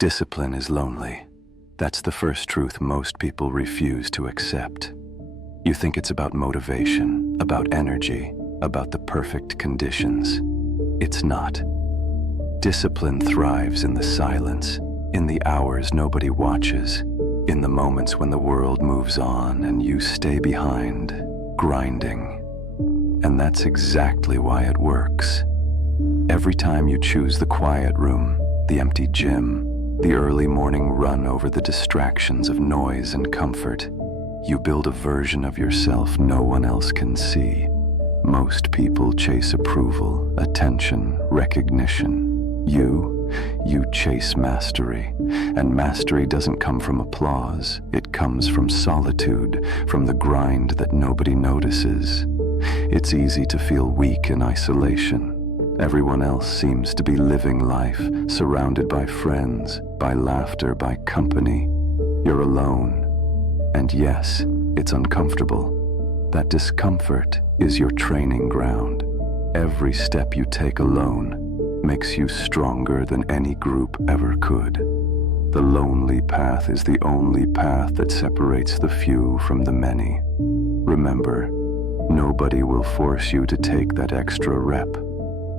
Discipline is lonely. That's the first truth most people refuse to accept. You think it's about motivation, about energy, about the perfect conditions. It's not. Discipline thrives in the silence, in the hours nobody watches, in the moments when the world moves on and you stay behind, grinding. And that's exactly why it works. Every time you choose the quiet room, the empty gym, the early morning run over the distractions of noise and comfort, you build a version of yourself no one else can see. Most people chase approval, attention, recognition. You chase mastery, and mastery doesn't come from applause. It comes from solitude, from the grind that nobody notices. It's easy to feel weak in isolation. Everyone else seems to be living life, surrounded by friends, by laughter, by company. You're alone. And yes, it's uncomfortable. That discomfort is your training ground. Every step you take alone makes you stronger than any group ever could. The lonely path is the only path that separates the few from the many. Remember, nobody will force you to take that extra rep.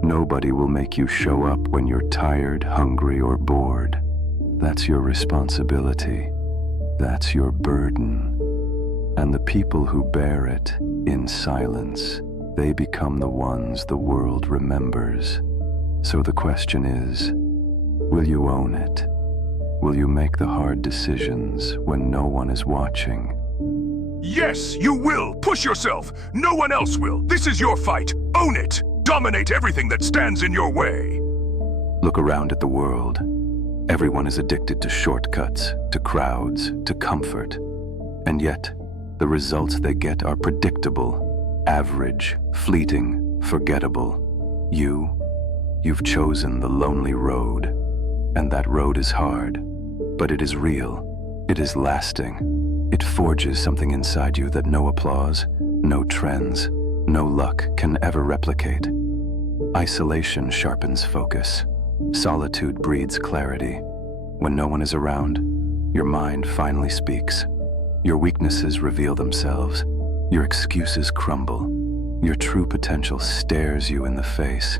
Nobody will make you show up when you're tired, hungry, or bored. That's your responsibility. That's your burden. And the people who bear it in silence, they become the ones the world remembers. So the question is, will you own it? Will you make the hard decisions when no one is watching? Yes, you will! Push yourself! No one else will! This is your fight! Own it! Dominate everything that stands in your way! Look around at the world. Everyone is addicted to shortcuts, to crowds, to comfort. And yet, the results they get are predictable, average, fleeting, forgettable. You've chosen the lonely road, and that road is hard, but it is real, it is lasting. It forges something inside you that no applause, no trends, no luck can ever replicate. Isolation sharpens focus. Solitude breeds clarity. When no one is around, your mind finally speaks. Your weaknesses reveal themselves. Your excuses crumble. Your true potential stares you in the face.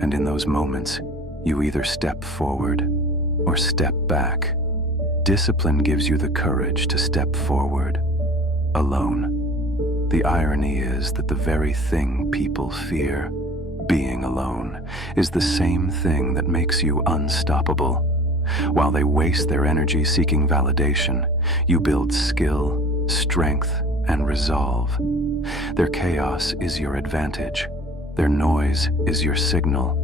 And in those moments, you either step forward or step back. Discipline gives you the courage to step forward, alone. The irony is that the very thing people fear, being alone, is the same thing that makes you unstoppable. While they waste their energy seeking validation, you build skill, strength, and resolve. Their chaos is your advantage. Their noise is your signal.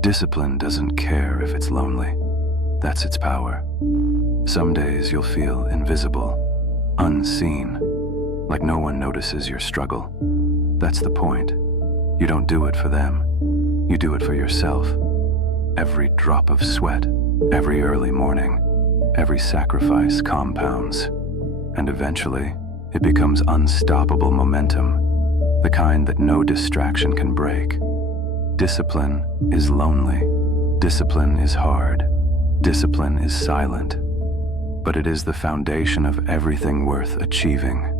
Discipline doesn't care if it's lonely. That's its power. Some days you'll feel invisible, unseen, like no one notices your struggle. That's the point. You don't do it for them. You do it for yourself. Every drop of sweat, every early morning, every sacrifice compounds. And eventually, it becomes unstoppable momentum, the kind that no distraction can break. Discipline is lonely. Discipline is hard. Discipline is silent. But it is the foundation of everything worth achieving.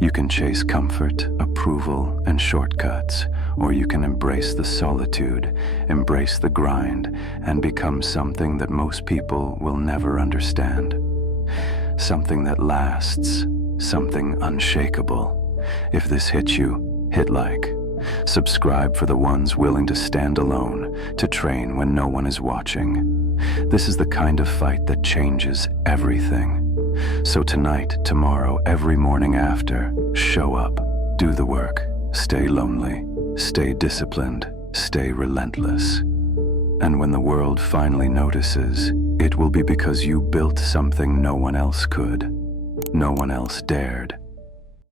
You can chase comfort, approval, and shortcuts, or you can embrace the solitude, embrace the grind, and become something that most people will never understand. Something that lasts, something unshakable. If this hits you, hit like. Subscribe for the ones willing to stand alone, to train when no one is watching. This is the kind of fight that changes everything. So tonight, tomorrow, every morning after, show up, do the work, stay lonely, stay disciplined, stay relentless. And when the world finally notices, it will be because you built something no one else could, no one else dared.